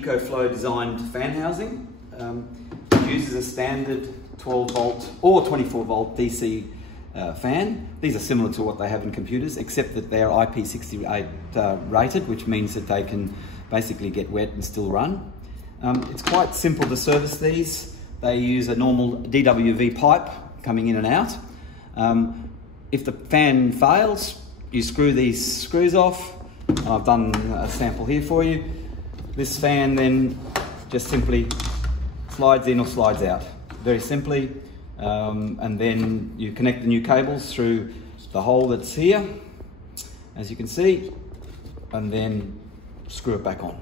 Ecoflo designed fan housing. It uses a standard 12 volt or 24 volt DC fan. These are similar to what they have in computers, except that they're IP68 rated, which means that they can basically get wet and still run. It's quite simple to service these. They use a normal DWV pipe coming in and out. If the fan fails, you screw these screws off. I've done a sample here for you. This fan then just simply slides in or slides out, very simply. And then you connect the new cables through the hole that's here, as you can see, and then screw it back on.